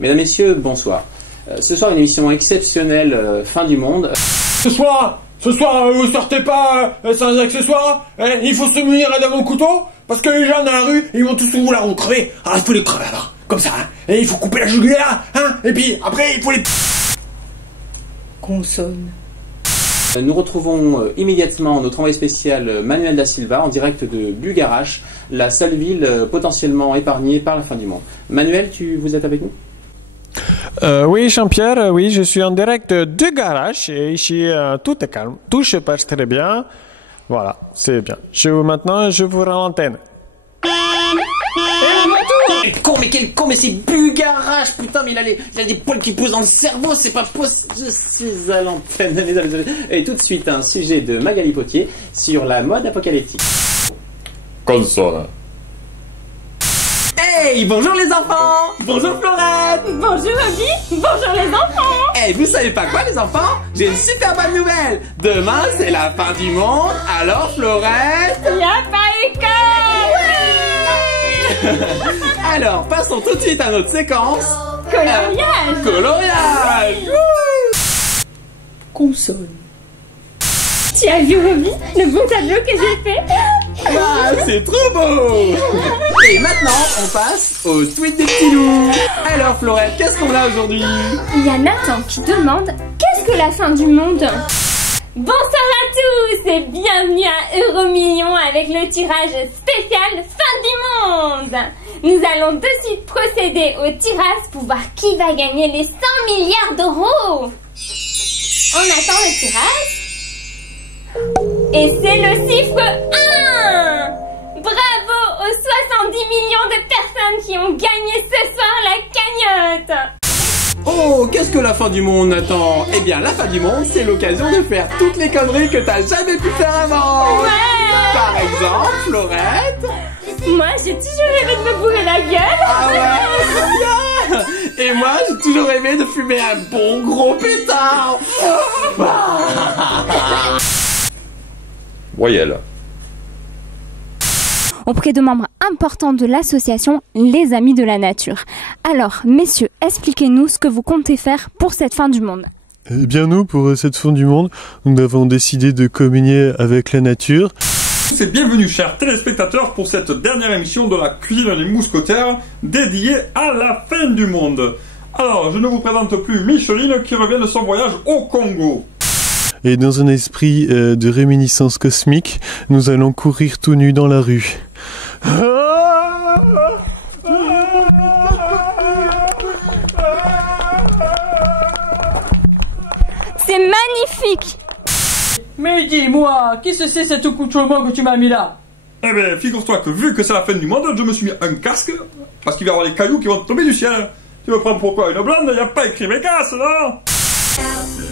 Mesdames, Messieurs, bonsoir. Ce soir, une émission exceptionnelle, fin du monde. Ce soir, vous sortez pas sans accessoires. Il faut se munir d'un bon couteau, parce que les gens dans la rue, ils vont tous vous la crever. Ah, il faut les crever alors, comme ça. Et il faut couper la jugulaire, et puis après, il faut les... Consonne. Nous retrouvons immédiatement notre envoyé spécial Manuel da Silva en direct de Bugarach, la seule ville potentiellement épargnée par la fin du monde. Manuel, vous êtes avec nous? Oui, Jean-Pierre, oui, je suis en direct de Garage et ici tout est calme, tout se passe très bien. Voilà, c'est bien. Maintenant, je vous rends l'antenne. Mais quel con, mais c'est Bugarach, putain, mais il a des poils qui poussent dans le cerveau, c'est pas possible. Je suis à l'antenne, désolé. Et tout de suite, un sujet de Magali Potier sur la mode apocalyptique. Consonne. Hey, bonjour les enfants. Bonjour Florette. Bonjour Obi. Bonjour les enfants. Hey, vous savez pas quoi les enfants? J'ai une super bonne nouvelle. Demain, c'est la fin du monde, alors Florette... Y'a pas école. Alors, passons tout de suite à notre séquence. Coloriage. Coloriage. Consonne. Tu as vu Obi, le bon tableau que j'ai fait? Ah, c'est trop beau. Et maintenant, on passe au tweet des petits loups. Alors Florette, qu'est-ce qu'on a aujourd'hui? Il y a Nathan qui demande qu'est-ce que la fin du monde? Bonsoir à tous et bienvenue à Euromillions avec le tirage spécial fin du monde. Nous allons de suite procéder au tirage pour voir qui va gagner les 100 milliards d'euros. On attend le tirage. Et c'est le chiffre 1. Bravo aux 70 millions de personnes qui ont gagné ce soir la cagnotte. Oh, qu'est-ce que la fin du monde, Nathan? Eh bien, la fin du monde, c'est l'occasion de faire toutes les conneries que t'as jamais pu faire avant. Ouais. Par exemple, Florette. Moi, j'ai toujours rêvé de me bourrer la gueule. Ah ouais, bien. Et moi, j'ai toujours rêvé de fumer un bon gros pétard. Voyelle. Auprès de membres importants de l'association Les Amis de la Nature. Alors, messieurs, expliquez-nous ce que vous comptez faire pour cette fin du monde. Eh bien, nous, pour cette fin du monde, nous avons décidé de communier avec la nature. C'est bienvenue, chers téléspectateurs, pour cette dernière émission de la cuisine des mousquetaires dédiée à la fin du monde. Alors, je ne vous présente plus Micheline qui revient de son voyage au Congo. Et dans un esprit de réminiscence cosmique, nous allons courir tout nus dans la rue. C'est magnifique! Mais dis-moi, qu'est-ce que c'est cet accoutrement que tu m'as mis là? Eh bien, figure-toi que vu que c'est la fin du monde, je me suis mis un casque, parce qu'il va y avoir des cailloux qui vont tomber du ciel. Tu me prends pourquoi une blonde? Il n'y a pas écrit Mégas, non?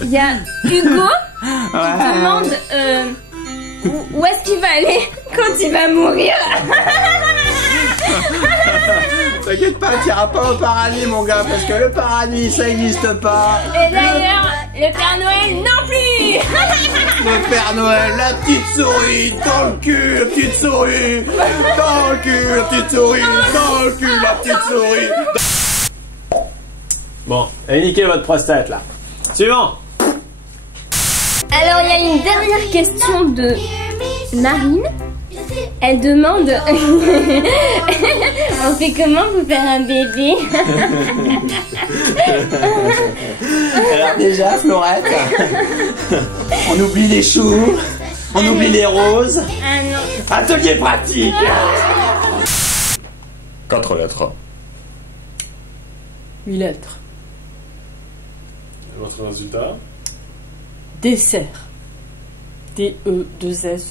Il y a Hugo qui demande où est-ce qu'il va aller quand il va mourir. T'inquiète pas, t'iras pas au paradis, mon gars, parce que le paradis, ça n'existe pas. Et d'ailleurs, le Père Noël non plus. Le Père Noël, la petite souris, dans le cul, la petite souris, dans le cul, la petite souris, dans le cul, la petite souris. Bon, allez niquez votre prostate, là. Suivant. Alors, il y a une dernière question de Marine. Elle demande on fait comment pour faire un bébé? Alors déjà, Florette, on oublie les choux, on oublie les roses. Ah non. Atelier pratique. 4 lettres. 8 lettres. Votre résultat? Dessert. D-E-2-S-E-R-T-S.